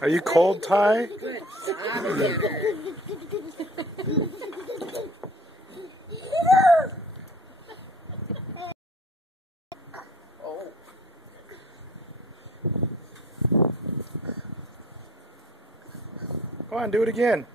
Are you cold, Ty? Good. Go on, do it again.